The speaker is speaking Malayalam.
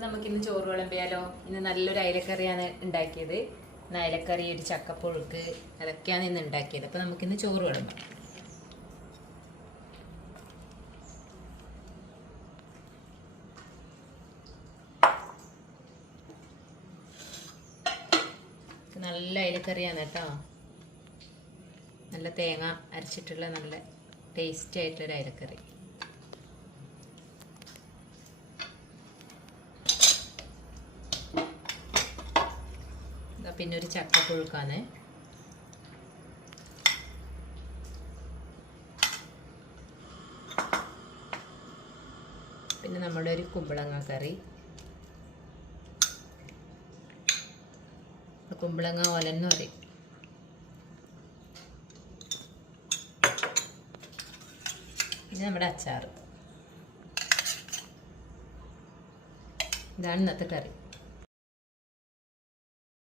അപ്പോൾ നമുക്കിന്ന് ചോറ് വിളമ്പിയാലോ. ഇന്ന് നല്ലൊരു അയലക്കറിയാണ് ഉണ്ടാക്കിയത്. ഇന്ന് അയലക്കറി, ഒരു ചക്കപ്പുഴുക്ക്, അതൊക്കെയാണ് ഇന്ന് ഉണ്ടാക്കിയത്. അപ്പോൾ നമുക്കിന്ന് ചോറ് വിളമ്പാം. നല്ല അയലക്കറിയാണ് കേട്ടോ. നല്ല തേങ്ങ അരച്ചിട്ടുള്ള നല്ല ടേസ്റ്റി ആയിട്ടൊരു അയലക്കറി. പിന്നെ ഒരു ചക്കപ്പുഴുക്കാണ്. പിന്നെ നമ്മുടെ ഒരു കുമ്പളങ്ങ കറി, കുമ്പളങ്ങ ഓലെന്ന് പറയും. പിന്നെ നമ്മുടെ അച്ചാർ. ഇതാണ് ഇന്നത്തെ കറി.